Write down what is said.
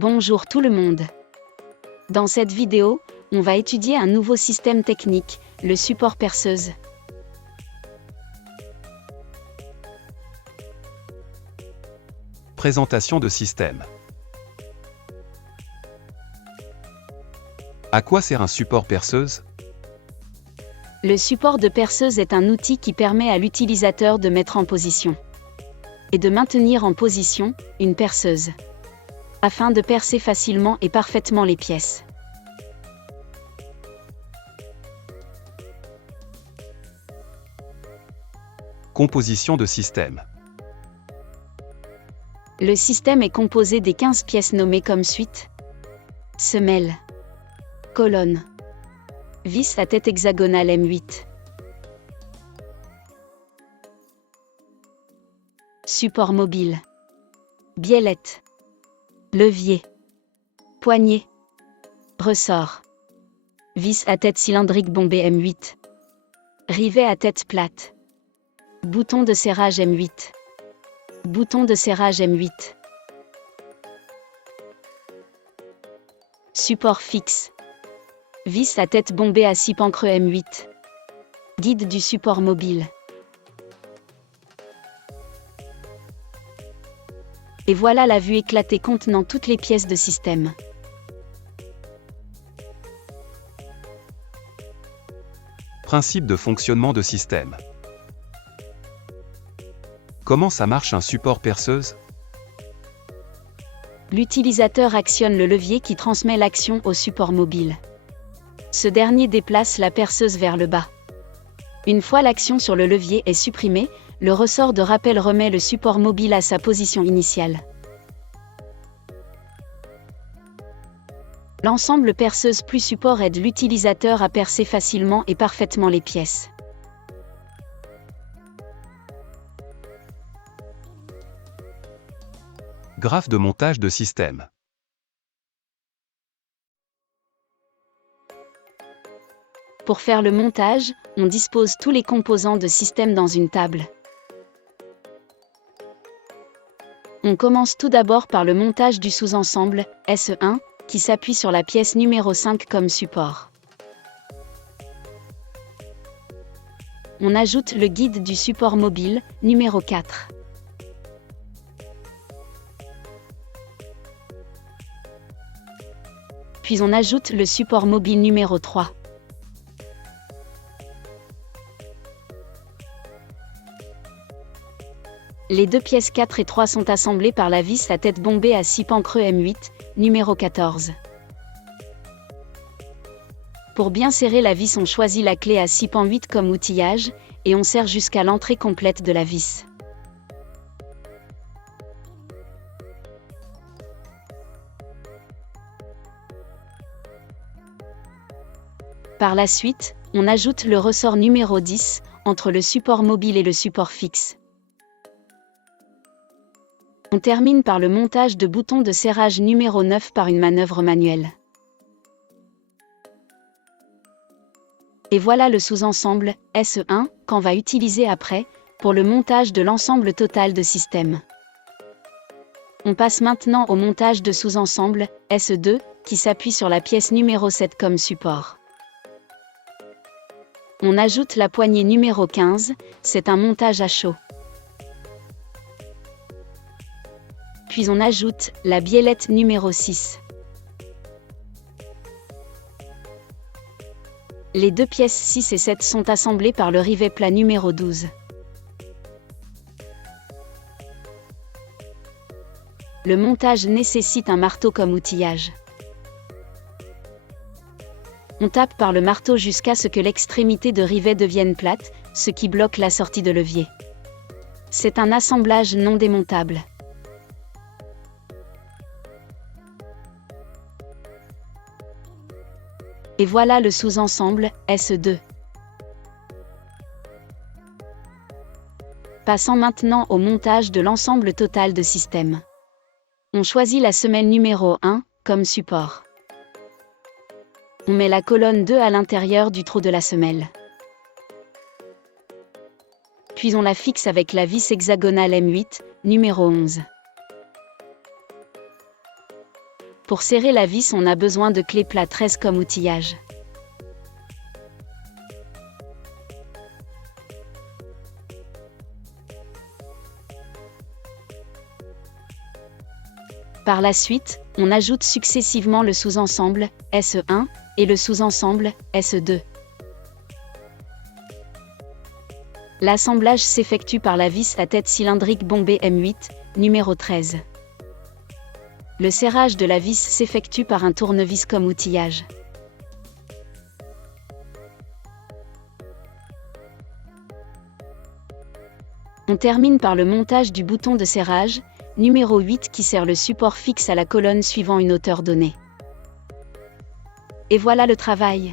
Bonjour tout le monde. Dans cette vidéo, on va étudier un nouveau système technique, le support perceuse. Présentation de système. À quoi sert un support perceuse? Le support de perceuse est un outil qui permet à l'utilisateur de mettre en position et de maintenir en position une perceuse afin de percer facilement et parfaitement les pièces. Composition de système. Le système est composé des 15 pièces nommées comme suite: semelle, colonne, vis à tête hexagonale M8, support mobile, biellette, levier, poignée, ressort, vis à tête cylindrique bombée M8, rivet à tête plate, bouton de serrage M8, bouton de serrage M8, support fixe, vis à tête bombée à 6 pans creux M8, guide du support mobile. Et voilà la vue éclatée contenant toutes les pièces de système. Principe de fonctionnement de système. Comment ça marche un support perceuse? L'utilisateur actionne le levier qui transmet l'action au support mobile. Ce dernier déplace la perceuse vers le bas. Une fois l'action sur le levier est supprimée, le ressort de rappel remet le support mobile à sa position initiale. L'ensemble perceuse plus support aide l'utilisateur à percer facilement et parfaitement les pièces. Graphe de montage de système. Pour faire le montage, on dispose tous les composants de système dans une table. On commence tout d'abord par le montage du sous-ensemble, SE1, qui s'appuie sur la pièce numéro 5 comme support. On ajoute le guide du support mobile, numéro 4. Puis on ajoute le support mobile numéro 3. Les deux pièces 4 et 3 sont assemblées par la vis à tête bombée à 6 pans creux M8, numéro 14. Pour bien serrer la vis, on choisit la clé à 6 pans 8 comme outillage, et on serre jusqu'à l'entrée complète de la vis. Par la suite, on ajoute le ressort numéro 10, entre le support mobile et le support fixe. On termine par le montage de bouton de serrage numéro 9 par une manœuvre manuelle. Et voilà le sous-ensemble, SE1, qu'on va utiliser après, pour le montage de l'ensemble total de système. On passe maintenant au montage de sous-ensemble, SE2, qui s'appuie sur la pièce numéro 7 comme support. On ajoute la poignée numéro 15, c'est un montage à chaud. Puis on ajoute la biellette numéro 6. Les deux pièces 6 et 7 sont assemblées par le rivet plat numéro 12. Le montage nécessite un marteau comme outillage. On tape par le marteau jusqu'à ce que l'extrémité de rivet devienne plate, ce qui bloque la sortie de levier. C'est un assemblage non démontable. Et voilà le sous-ensemble, SE2. Passons maintenant au montage de l'ensemble total de système. On choisit la semelle numéro 1, comme support. On met la colonne 2 à l'intérieur du trou de la semelle. Puis on la fixe avec la vis hexagonale M8, numéro 11. Pour serrer la vis, on a besoin de clé plat 13 comme outillage. Par la suite, on ajoute successivement le sous-ensemble SE1 et le sous-ensemble SE2. L'assemblage s'effectue par la vis à tête cylindrique bombée M8, numéro 13. Le serrage de la vis s'effectue par un tournevis comme outillage. On termine par le montage du bouton de serrage, numéro 8 qui sert le support fixe à la colonne suivant une hauteur donnée. Et voilà le travail.